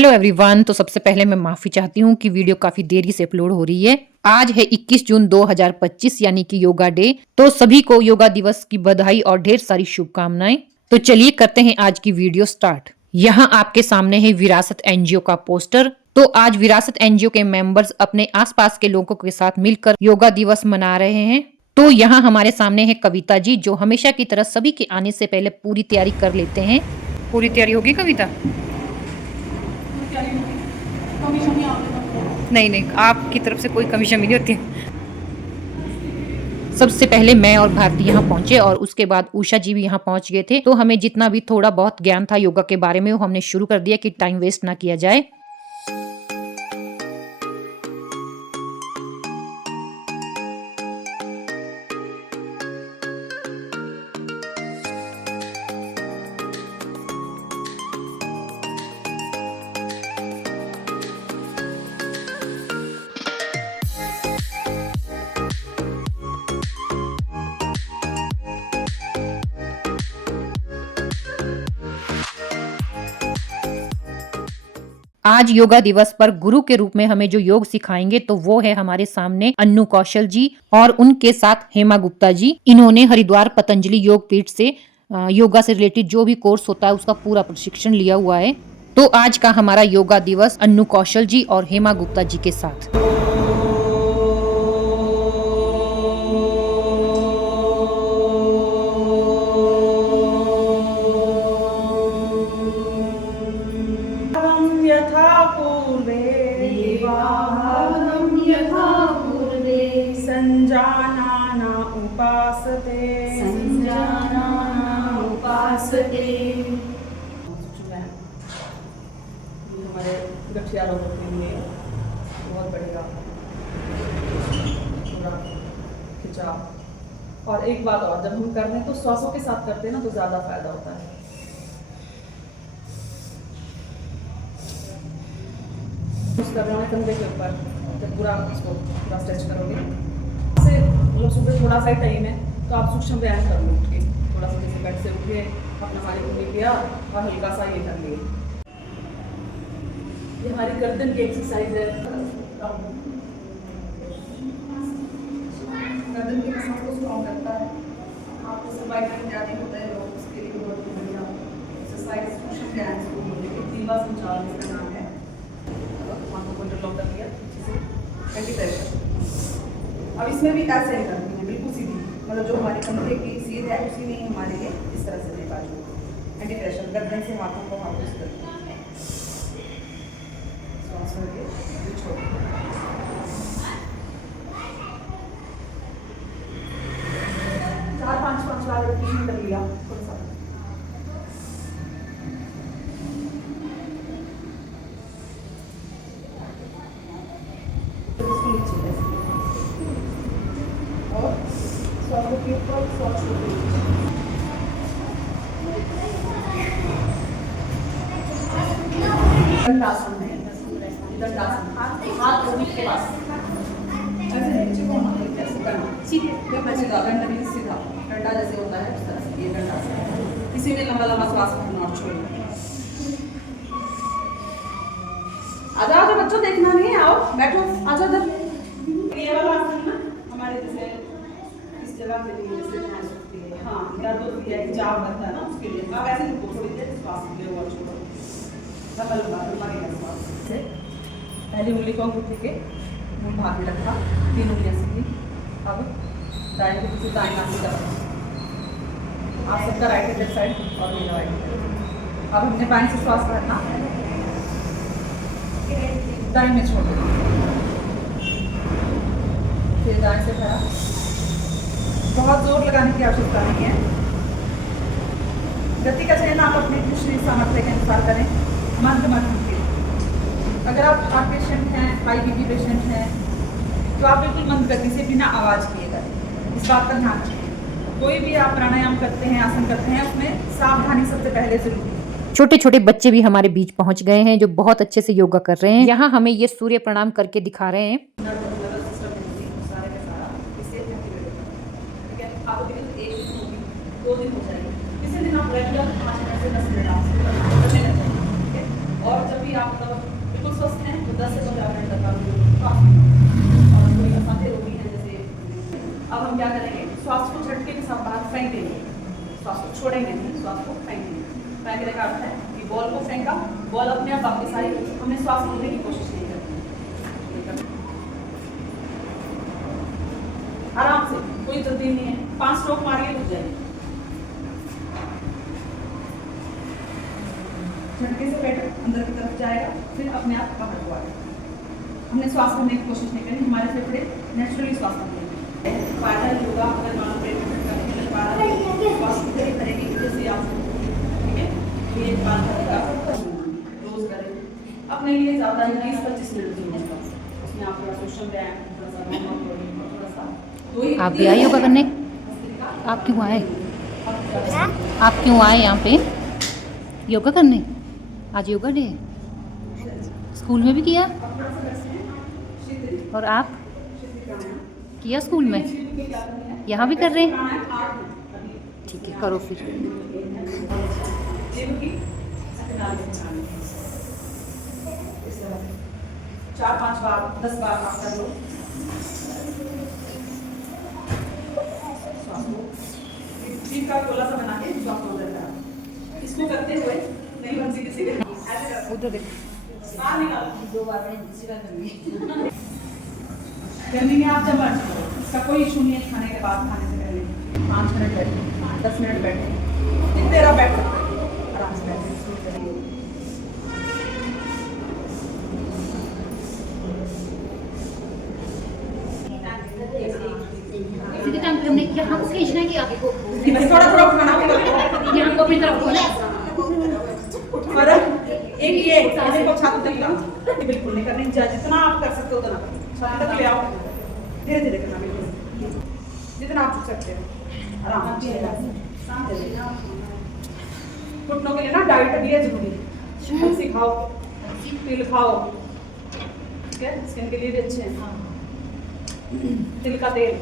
Hello everyone. तो सबसे पहले मैं माफी चाहती हूँ कि वीडियो काफी देरी से अपलोड हो रही है। आज है 21 जून 2025 यानी कि योगा डे। तो सभी को योगा दिवस की बधाई और ढेर सारी शुभकामनाएं। तो चलिए करते हैं आज की वीडियो स्टार्ट। यहाँ आपके सामने है विरासत एनजीओ का पोस्टर। तो आज विरासत एनजीओ के मेंबर्स अपने आसपास के लोगों के साथ मिलकर योगा दिवस मना रहे हैं। तो यहाँ हमारे सामने है कविता जी, जो हमेशा की तरह सभी के आने से पहले पूरी तैयारी कर लेते हैं। पूरी तैयारी होगी कविता? नहीं नहीं, आपकी तरफ से कोई कमी शमी नहीं होती। सबसे पहले मैं और भारती यहाँ पहुंचे और उसके बाद उषा जी भी यहाँ पहुंच गए थे। तो हमें जितना भी थोड़ा बहुत ज्ञान था योगा के बारे में वो हमने शुरू कर दिया कि टाइम वेस्ट ना किया जाए। आज योगा दिवस पर गुरु के रूप में हमें जो योग सिखाएंगे तो वो है हमारे सामने अन्नू कौशल जी और उनके साथ हेमा गुप्ता जी। इन्होंने हरिद्वार पतंजलि योग पीठ से योगा से रिलेटेड जो भी कोर्स होता है उसका पूरा प्रशिक्षण लिया हुआ है। तो आज का हमारा योगा दिवस अन्नू कौशल जी और हेमा गुप्ता जी के साथ। यथा पूर्वे संजानाना उपासते हमारे गठिया लोगों के लिए बहुत बढ़िया पूरा खिंचाव। और एक बात और, जब हम कर रहे हैं तो श्वासों के साथ करते हैं ना तो ज्यादा फायदा होता है। कर रहे हैं कंधे के ऊपर, जब पूरा उसको पूरा स्ट्रेच करोगे से मतलब सुबह थोड़ा सा टाइम है तो आप सूक्ष्म व्यायाम कर लो। उठ के थोड़ा सा जैसे बेड से उठे, अपना हमारी उंगली किया और हल्का सा ये कर लिए। ये हमारी गर्दन की एक्सरसाइज है। गर्दन की मसल को स्ट्रॉन्ग करता है। आपको सर्वाइकल इत्यादि होता है लोग, उसके लिए बहुत बढ़िया एक्सरसाइज सूक्ष्म व्यायाम को बोलते हैं। जीवा संचालन इसका नाम है। लॉक कर दिया एंटी प्रेशर। अब इसमें भी ऐसे ही करनी है, बिल्कुल सीधी, मतलब जो हमारे कंधे की सीध है उसी में ही हमारे लिए इस तरह से लेगा। जो एंटी प्रेशर गर्दन से हाथों को वापस करते हैं, सांस लेके छोड़ 4-5 बार रिपीट कर लिया। थोड़ा सा और स्वास्थ्य के ऊपर स्वास्थ्य दंडासन है। दंडासन हाथ धोने के पास ऐसे नीचे को ऐसे करना, सीधे सीधा दंड भी सीधा डंडा जैसे होता है उस तरह से ये दंडासन। इसी में लंबा लंबा श्वास भरना और छोड़ना। आजा आजा बच्चों, देखना नहीं है, आओ बैठो, आजा इधर। ये वाला आसन ना हमारे जैसे इस जगह पे नहीं, जैसे ध्यान सकती है। हाँ, दर्द होती है, खिंचाव करता है ना, उसके लिए आप ऐसे रुको, थोड़ी देर श्वास ले और छोड़ो। लंबा लंबा लंबा श्वास से पहली उंगली को अंगूठे के मूल भाग में रखा, 3 उंगलियां सीधी। अब दाएं को पीछे दाएं नाक की तरफ, आप सबका राइट हैंड साइड और मेरा राइट हैंड। अब हमने बाएं से श्वास भरना, दाएं में छोड़ो, फिर दाएं से भरा। बहुत जोर लगाने की आवश्यकता नहीं है। गति का चयन आप अपने शरीर सामर्थ्य के अनुसार करें। मंद मत कीजिए। अगर आप हार्ट पेशेंट हैं, हाई बीपी पेशेंट हैं तो आप बिल्कुल मंद गति से बिना आवाज किए करें। इस बात का ध्यान रखें। कोई भी आप प्राणायाम करते हैं, आसन करते हैं, उसमें सावधानी सबसे पहले जरूरी है। छोटे छोटे बच्चे भी हमारे बीच पहुंच गए हैं जो बहुत अच्छे से योगा कर रहे हैं। यहाँ हमें ये सूर्य प्रणाम करके दिखा रहे हैं। और जब भी आप मतलब बिल्कुल स्वस्थ हैं तो 10 से 15 मिनट तक आप काफी। और कोई असाध्य रोगी हैं जैसे, अब हम क्या करेंगे, श्वास को झटके के साथ बाहर फेंक देंगे, श्वास को छोड़ेंगे नहीं, श्वास को फेंकेंगे। फेंकने का अर्थ है कि बॉल को फेंका, बॉल अपने आप वापस आई, हमने श्वास रोकने की कोशिश नहीं करनी। आराम से, कोई जल्दी नहीं है, 5 स्ट्रोक मारिए रुक जाइए। झटके से पेट अंदर की तरफ जाएगा, फिर अपने आप बाहर को आएगा। हमने श्वास करने की कोशिश नहीं करनी, हमारे फेफड़े नेचुरली श्वास लेंगे। पैदल योगा अगर मान पेट में करने पैदल श्वास की तरह करेंगे जैसे आप, ठीक है, ये 5 मिनट रोज करें अपने लिए, ज़्यादा 20-25 मिनट की उसमें आप थोड़ा सोशल व्यायाम, थोड़ा सा आप भी आए योगा करने? आप क्यों आए? आप क्यों आए यहाँ पे योगा करने? आज योगा डे है, स्कूल में भी किया और आप किया स्कूल में, यहाँ भी कर रहे हैं? ठीक है, करो फिर। 4-5 बार 10 बार आप कर लो। जीभ का गोला सा बना के श्वास को अंदर करा, इसको करते हुए नहीं बंसी किसी के उधर देखो, बाहर निकालो 2 बार में दूसरी बार करनी। गर्मी में आप जब इसका कोई इशू नहीं है, खाने के बाद, खाने से पहले 5 मिनट बैठे, 10 मिनट बैठे, जितनी देर आप बैठ सकते हैं आराम से बैठे। इसी के टाइम पे हमने यहाँ को खींचना है कि आगे को, बस थोड़ा उठाना होगा, यहाँ को अपनी तरफ खोला और एक ये ऐसे को छाती तक लाओ, बिल्कुल नहीं करनी चाहिए, जितना आप कर सकते हो उतना छाती तक ले आओ, धीरे धीरे करना, बिल्कुल जितना आप झुक सकते हो आराम से। घुटनों के लिए ना डाइट भी है जरूरी, अलसी खाओ, तिल खाओ, ठीक है, स्किन के लिए भी अच्छे हैं। तिल का तेल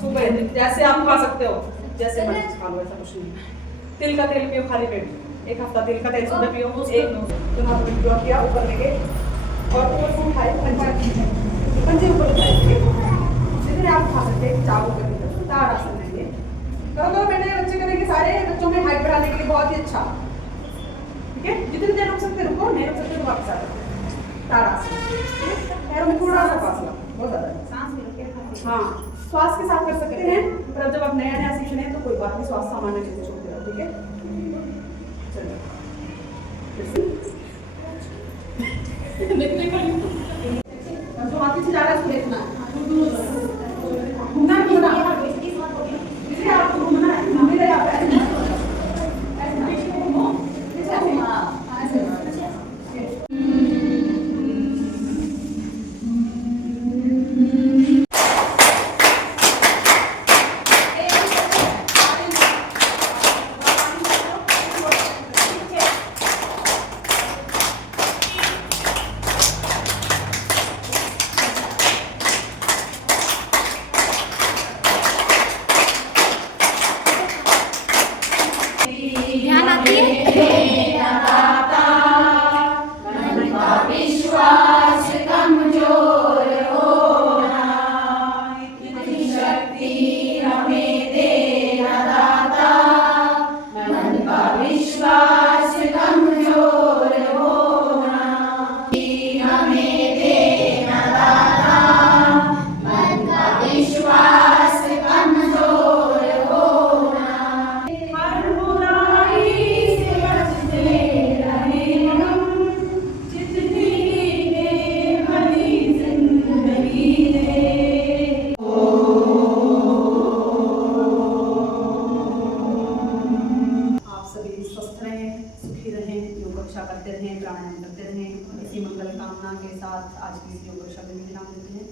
सुबह जैसे आप खा सकते हो, जैसे मर्जी खा लो, ऐसा कुछ नहीं। तिल का तेल पियो खाली पेट, 1 हफ्ता तिल का तेल सुबह पियो, एक हाथ में जो किया ऊपर लेके और ऊपर से उठाए, पंजे ऊपर उठाए, जितने आप खा सकते हैं। चावल करके ताड़ासन लेंगे, करो बेटे, बच्चे करेंगे, सारे बच्चों में हाइट बढ़ाने के लिए बहुत ही अच्छा, ठीक है। जितनी देर रुक सकते रुको, नहीं रुक सकते तो वापस आ जाओ। ताड़ासन, पैरों में थोड़ा सा फासला, बहुत ज़्यादा हाँ, श्वास के साथ कर सकते हैं, पर अब जब आप नया नया सीख रहे हैं तो कोई बात नहीं, श्वास सामान्य जैसे छोड़ते रहो, ठीक है। चलो जो बाकी से जा रहा है उसको देखना है, घूमना घूमना इसलिए आप घूमना है, घूमने आप ऐसे घूमो, ध्यान आती है। विश्वास कमजोर होना, इतनी शक्ति हमें देना दाता, मन का विश्वास कमजोर होना, हमें देना दाता, मन का विश्वास कमजोर होना। हर बुराई से बचते रहे हम, जितनी दे भली जिंदगी दे। आप सभी स्वस्थ रहें, सुखी रहें, योग कक्षा करते रहें, प्राणायाम करते रहें। इसी मंगल कामना के साथ आज की इस योग कक्षा में विराम देते हैं।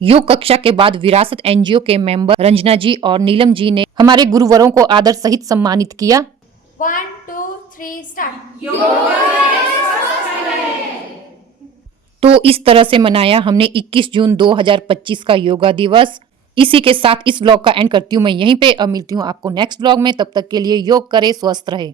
योग कक्षा के बाद विरासत एनजीओ के मेंबर रंजना जी और नीलम जी ने हमारे गुरुवरों को आदर सहित सम्मानित किया। 1 2 3 स्टार्ट। तो इस तरह से मनाया हमने 21 जून 2025 का योगा दिवस। इसी के साथ इस ब्लॉग का एंड करती हूँ मैं यहीं पे। अब मिलती हूँ आपको नेक्स्ट ब्लॉग में, तब तक के लिए योग करे, स्वस्थ रहे।